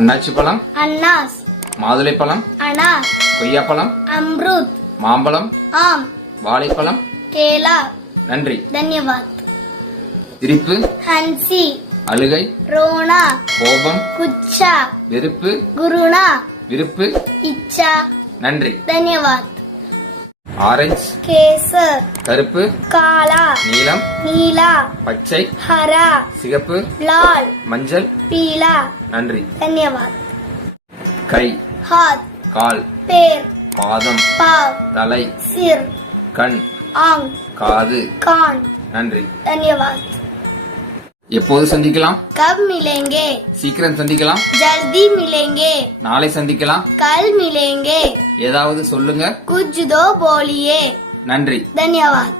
அண்ணாச்சி பழம் அன்னாஸ் மாதுளை பழம் அனாஸ் கொய்யாப்பழம் அம்ருத் மாம்பழம் ஆம் வாழைப்பழம் கேலா நன்றி. தன்யவாத். திரிப்பு ஹன்சி அழுகை ரோனா கோபம் குச்சா வெறுப்பு குருணா விருப்பு இச்சா நன்றி. தன்யவாத். ஆரஞ்சு கேசர் கருப்பு காலா நீலம் நீலா பச்சை ஹரா சிகப்பு லால் மஞ்சள் பீலா. நன்றி. தன்யவாத். கை ஹாத் கால் பேர் பாதம் பாவ் தலை சிர் கண் ஆங் காது. கான். நன்றி. தன்யவாத். எப்போது சந்திக்கலாம்? கப் மிலேங்கே சீக்கிரம் சந்திக்கலாம். ஜல்தி மிலேங்கே நாளை சந்திக்கலாம். கல் மிலேங்கே ஏதாவது சொல்லுங்க. குஜ்ஜுதோ போலியே. நன்றி. தன்யவாத்.